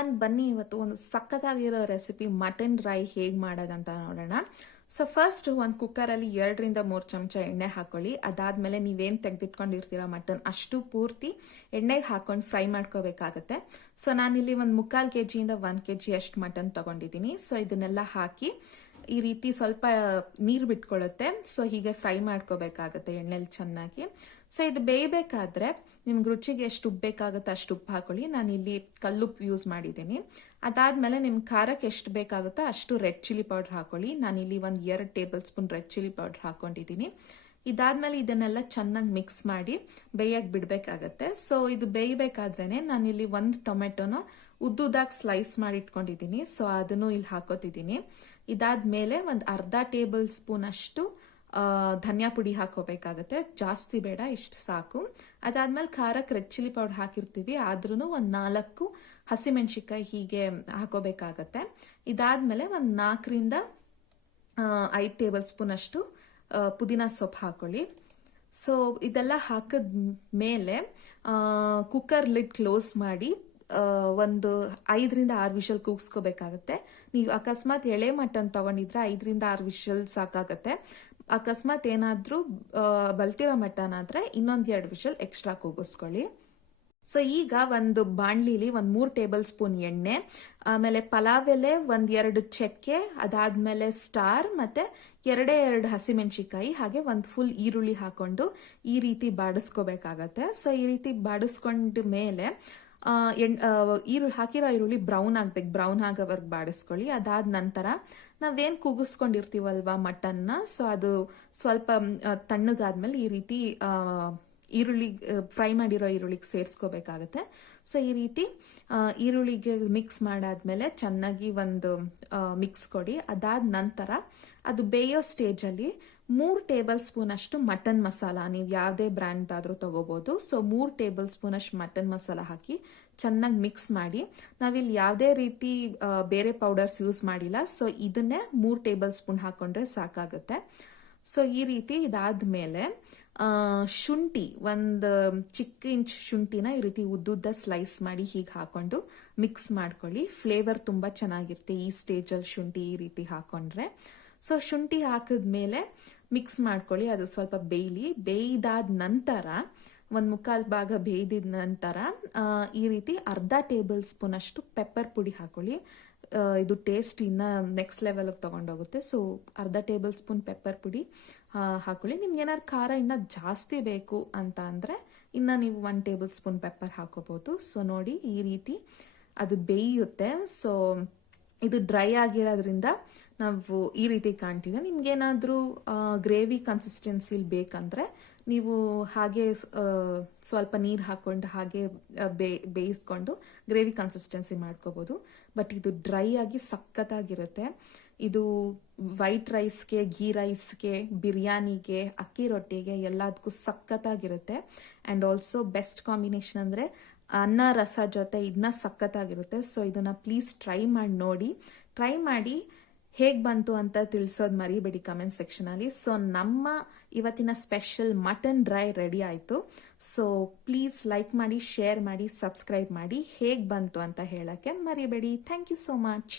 Everyone ಬನ್ನಿ ಇವತ್ತು ಒಂದು ಸಖತ್ತಾಗಿರೋ ರೆಸಿಪಿ ಮಟನ್ ರೈ ಹೇಗೆ ಮಾಡೋದಂತ ನೋಡೋಣ. ಸೊ ಫಸ್ಟ್ ಒಂದು ಕುಕ್ಕರಲ್ಲಿ ಎರಡರಿಂದ ಮೂರು ಚಮಚ ಎಣ್ಣೆ ಹಾಕೊಳ್ಳಿ. ಅದಾದಮೇಲೆ ನೀವೇನು ತೆಗೆದಿಟ್ಕೊಂಡಿರ್ತೀರ ಮಟನ್ ಅಷ್ಟು ಪೂರ್ತಿ ಎಣ್ಣೆಗೆ ಹಾಕೊಂಡು ಫ್ರೈ ಮಾಡ್ಕೋಬೇಕಾಗತ್ತೆ. ಸೊ ನಾನಿಲ್ಲಿ ಒಂದು ಮುಕ್ಕಾಲು ಕೆ ಜಿಯಿಂದ ಒಂದು ಕೆ ಜಿ ಅಷ್ಟು ಮಟನ್ ತಗೊಂಡಿದ್ದೀನಿ. ಸೊ ಇದನ್ನೆಲ್ಲ ಹಾಕಿ ಈ ರೀತಿ ಸ್ವಲ್ಪ ನೀರು ಬಿಟ್ಕೊಳ್ಳುತ್ತೆ ಸೊ ಹೀಗೆ ಫ್ರೈ ಮಾಡ್ಕೋಬೇಕಾಗತ್ತೆ ಎಣ್ಣೆಲಿ ಚೆನ್ನಾಗಿ. ಸೊ ಇದು ಬೇಯಬೇಕಾದ್ರೆ ನಿಮ್ಗೆ ರುಚಿಗೆ ಎಷ್ಟು ಉಪ್ಪು ಬೇಕಾಗುತ್ತೆ ಅಷ್ಟು ಉಪ್ಪು ಹಾಕೊಳ್ಳಿ. ನಾನು ಇಲ್ಲಿ ಕಲ್ಲುಪ್ಪು ಯೂಸ್ ಮಾಡಿದ್ದೀನಿ. ಅದಾದಮೇಲೆ ನಿಮ್ಮ ಖಾರಕ್ಕೆ ಎಷ್ಟು ಬೇಕಾಗುತ್ತೋ ಅಷ್ಟು ರೆಡ್ ಚಿಲ್ಲಿ ಪೌಡ್ರ್ ಹಾಕೊಳ್ಳಿ. ನಾನಿಲ್ಲಿ ಒಂದು ಎರಡು table spoon red chilli powder ಹಾಕೊಂಡಿದ್ದೀನಿ. ಇದಾದಮೇಲೆ ಇದನ್ನೆಲ್ಲ ಚೆನ್ನಾಗಿ ಮಿಕ್ಸ್ ಮಾಡಿ ಬೇಯಕ್ಕೆ ಬಿಡಬೇಕಾಗತ್ತೆ. ಸೊ ಇದು ಬೇಯಬೇಕಾದ್ರೇನೆ ನಾನಿಲ್ಲಿ ಒಂದು ಟೊಮೆಟೊನ ಉದ್ದುದಾಗಿ ಸ್ಲೈಸ್ ಮಾಡಿ ಇಟ್ಕೊಂಡಿದ್ದೀನಿ. ಸೊ ಅದನ್ನು ಇಲ್ಲಿ ಹಾಕೋತಿದ್ದೀನಿ. ಇದಾದ್ಮೇಲೆ ಒಂದು ಅರ್ಧ ಟೇಬಲ್ ಸ್ಪೂನ್ ಅಷ್ಟು ಧನಿಯಾ ಪುಡಿ ಹಾಕೋಬೇಕಾಗತ್ತೆ ಜಾಸ್ತಿ ಬೇಡ, ಇಷ್ಟು ಸಾಕು. ಅದಾದ್ಮೇಲೆ ಖಾರಕ್ಕೆ ರೆಡ್ ಚಿಲ್ಲಿ ಪೌಡರ್ ಹಾಕಿರ್ತೀವಿ. ಆದ್ರೂ ಒಂದು ನಾಲ್ಕು ಹಸಿಮೆಣ್ಸಿಕಾಯಿ ಹೀಗೆ ಹಾಕೋಬೇಕಾಗತ್ತೆ ಇದಾದ್ಮೇಲೆ ಒಂದು ನಾಲ್ಕರಿಂದ ಐದು ಟೇಬಲ್ ಸ್ಪೂನ್ ಅಷ್ಟು ಪುದೀನ ಸೊಪ್ಪು ಹಾಕೊಳ್ಳಿ. ಸೊ, ಇದೆಲ್ಲ ಹಾಕಿದ ಮೇಲೆ ಕುಕ್ಕರ್ ಲಿಡ್ ಕ್ಲೋಸ್ ಮಾಡಿ ಒಂದು ಐದರಿಂದ ಆರು ವಿಷಲ್ ಕೂಗಿಸ್ಕೋಬೇಕಾಗತ್ತೆ. ನೀವು ಅಕಸ್ಮಾತ್ ಎಳೆ ಮಟನ್ ತಗೊಂಡಿದ್ರೆ ಐದರಿಂದ ಆರು ವಿಷಲ್ ಸಾಕಾಗತ್ತೆ. ಅಕಸ್ಮಾತ್ ಏನಾದರೂ ಬಲ್ತಿರೋ ಮಟನ್ ಇನ್ನೊಂದು ಎರಡು ವಿಷಲ್ ಎಕ್ಸ್ಟ್ರಾ ಕೂಗಿಸ್ಕೊಳ್ಳಿ. ಸೊ ಈಗ ಒಂದು ಬಾಣ್ಲಿಲಿ ಒಂದು ಮೂರು ಟೇಬಲ್ ಸ್ಪೂನ್ ಎಣ್ಣೆ, ಆಮೇಲೆ ಪಲಾವ್ ಎಲೆ ಒಂದು ಎರಡು ಚಕ್ಕೆ, ಅದಾದ್ಮೇಲೆ ಸ್ಟಾರ್ ಮತ್ತೆ ಎರಡೇ ಎರಡು ಹಸಿಮೆಣಸಿಕಾಯಿ ಹಾಗೆ ಒಂದು ಫುಲ್ ಈರುಳ್ಳಿ ಹಾಕೊಂಡು ಈ ರೀತಿ ಬಾಡಿಸ್ಕೋಬೇಕಾಗತ್ತೆ. ಸೊ ಈ ರೀತಿ ಬಾಡಿಸ್ಕೊಂಡ ಮೇಲೆ ಎಣ್ ಈರುಳ್ಳಿ ಹಾಕಿರೋ ಈರುಳ್ಳಿ ಬ್ರೌನ್ ಆಗ್ಬೇಕು, ಬ್ರೌನ್ ಆಗೋವರೆಗೆ ಬಾಡಿಸ್ಕೊಳ್ಳಿ. ಅದಾದ ನಂತರ ನಾವೇನು ಕೂಗಿಸ್ಕೊಂಡಿರ್ತೀವಲ್ವ ಮಟನ್ನ? ಸೊ ಅದು ಸ್ವಲ್ಪ ತಣ್ಣಗಾದ್ಮೇಲೆ ಈ ರೀತಿ ಈರುಳ್ಳಿ ಫ್ರೈ ಮಾಡಿರೋ ಈರುಳ್ಳಿಗೆ ಸೇರಿಸ್ಕೋಬೇಕಾಗತ್ತೆ. ಸೊ ಈ ರೀತಿ ಈರುಳ್ಳಿಗೆ ಮಿಕ್ಸ್ ಮಾಡಾದ್ಮೇಲೆ ಚೆನ್ನಾಗಿ ಒಂದು ಮಿಕ್ಸ್ ಕೊಡಿ. ಅದಾದ ನಂತರ ಅದು ಬೇಯೋ ಸ್ಟೇಜಲ್ಲಿ ಮೂರು ಟೇಬಲ್ ಸ್ಪೂನ್ ಅಷ್ಟು ಮಟನ್ ಮಸಾಲ, ನೀವು ಯಾವುದೇ ಬ್ರ್ಯಾಂಡ್ ಆದರೂ ತಗೋಬೋದು. ಸೊ ಮೂರು ಟೇಬಲ್ ಸ್ಪೂನ್ ಅಷ್ಟು ಮಟನ್ ಮಸಾಲ ಹಾಕಿ ಚೆನ್ನಾಗಿ ಮಿಕ್ಸ್ ಮಾಡಿ ನಾವಿಲ್ಲಿ ಯಾವುದೇ ರೀತಿ ಬೇರೆ ಪೌಡರ್ಸ್ ಯೂಸ್ ಮಾಡಿಲ್ಲ. ಸೊ ಇದನ್ನೇ ಮೂರು ಟೇಬಲ್ ಸ್ಪೂನ್ ಹಾಕೊಂಡ್ರೆ ಸಾಕಾಗುತ್ತೆ. ಸೊ ಈ ರೀತಿ ಇದಾದ ಮೇಲೆ ಶುಂಠಿ, ಒಂದು ಚಿಕ್ಕ ಇಂಚ್ ಶುಂಠಿನ ಈ ರೀತಿ ಉದ್ದುದ್ದ ಸ್ಲೈಸ್ ಮಾಡಿ ಹೀಗೆ ಹಾಕೊಂಡು ಮಿಕ್ಸ್ ಮಾಡ್ಕೊಳ್ಳಿ. ಫ್ಲೇವರ್ ತುಂಬ ಚೆನ್ನಾಗಿರುತ್ತೆ ಈ ಸ್ಟೇಜಲ್ಲಿ ಶುಂಠಿ ಈ ರೀತಿ ಹಾಕೊಂಡ್ರೆ. ಸೊ ಶುಂಠಿ ಹಾಕಿದ್ಮೇಲೆ ಮಿಕ್ಸ್ ಮಾಡ್ಕೊಳ್ಳಿ. ಅದು ಸ್ವಲ್ಪ ಬೇಯಲಿ. ಬೇಯ್ದಾದ ನಂತರ ಒಂದು ಮುಕ್ಕಾಲು ಭಾಗ ಬೇಯ್ದಿದ ನಂತರ ಈ ರೀತಿ ಅರ್ಧ ಟೇಬಲ್ ಸ್ಪೂನ್ ಅಷ್ಟು ಪೆಪ್ಪರ್ ಪುಡಿ ಹಾಕೊಳ್ಳಿ. ಇದು ಟೇಸ್ಟ್ ಇನ್ನ ನೆಕ್ಸ್ಟ್ ಲೆವೆಲ್ ತಗೊಂಡೋಗುತ್ತೆ. ಸೊ, ಅರ್ಧ ಟೇಬಲ್ ಸ್ಪೂನ್ ಪೆಪ್ಪರ್ ಪುಡಿ ಹಾಕೊಳ್ಳಿ. ನಿಮ್ಗೆ ಏನಾದ್ರು ಖಾರ ಇನ್ನ ಜಾಸ್ತಿ ಬೇಕು ಅಂತ ಅಂದರೆ ಇನ್ನು ನೀವು ಒನ್ ಟೇಬಲ್ ಸ್ಪೂನ್ ಪೆಪ್ಪರ್ ಹಾಕೋಬೋದು. ಸೊ, ನೋಡಿ ಈ ರೀತಿ ಅದು ಬೇಯುತ್ತೆ. ಸೊ, ಇದು ಡ್ರೈ ಆಗಿರೋದ್ರಿಂದ ನಾವು ಈ ರೀತಿ ಕಾಣ್ತಿದೆ. ನಿಮ್ಗೇನಾದರೂ ಗ್ರೇವಿ ಕನ್ಸಿಸ್ಟೆನ್ಸಿಲಿ ಬೇಕಂದ್ರೆ ನೀವು ಹಾಗೆ ಸ್ವಲ್ಪ ನೀರು ಹಾಕ್ಕೊಂಡು ಹಾಗೆ ಬೇ, ಬೇಯಿಸ್ಕೊಂಡು ಗ್ರೇವಿ ಕನ್ಸಿಸ್ಟೆನ್ಸಿ ಮಾಡ್ಕೋಬೋದು. ಬಟ್ ಇದು ಡ್ರೈ ಆಗಿ ಸಖತ್ತಾಗಿರುತ್ತೆ. ಇದು ವೈಟ್ ರೈಸ್ಗೆ, ಘೀ ರೈಸ್ಗೆ, ಬಿರಿಯಾನಿಗೆ, ಅಕ್ಕಿ ರೊಟ್ಟಿಗೆ ಎಲ್ಲದಕ್ಕೂ ಸಖತ್ತಾಗಿರುತ್ತೆ. ಆ್ಯಂಡ್ ಆಲ್ಸೋ ಬೆಸ್ಟ್ ಕಾಂಬಿನೇಷನ್ ಅಂದರೆ ಅನ್ನ, ರಸ ಜೊತೆ ಇದನ್ನ ಸಖತ್ತಾಗಿರುತ್ತೆ. ಸೊ ಇದನ್ನು ಪ್ಲೀಸ್ ಟ್ರೈ ಮಾಡಿ ನೋಡಿ. ಟ್ರೈ ಮಾಡಿ ಹೇಗೆ ಬಂತು ಅಂತ ತಿಳಿಸೋದು ಮರಿಬೇಡಿ ಕಮೆಂಟ್ ಸೆಕ್ಷನಲ್ಲಿ ಸೊ ನಮ್ಮ ಇವತ್ತಿನ ಸ್ಪೆಷಲ್ ಮಟನ್ ಡ್ರೈ ರೆಡಿ ಆಯಿತು. ಸೊ ಪ್ಲೀಸ್ ಲೈಕ್ ಮಾಡಿ ಶೇರ್ ಮಾಡಿ ಸಬ್ಸ್ಕ್ರೈಬ್ ಮಾಡಿ ಹೇಗೆ ಬಂತು ಅಂತ ಹೇಳೋಕ್ಕೆ ಮರಿಬೇಡಿ. Thank you so much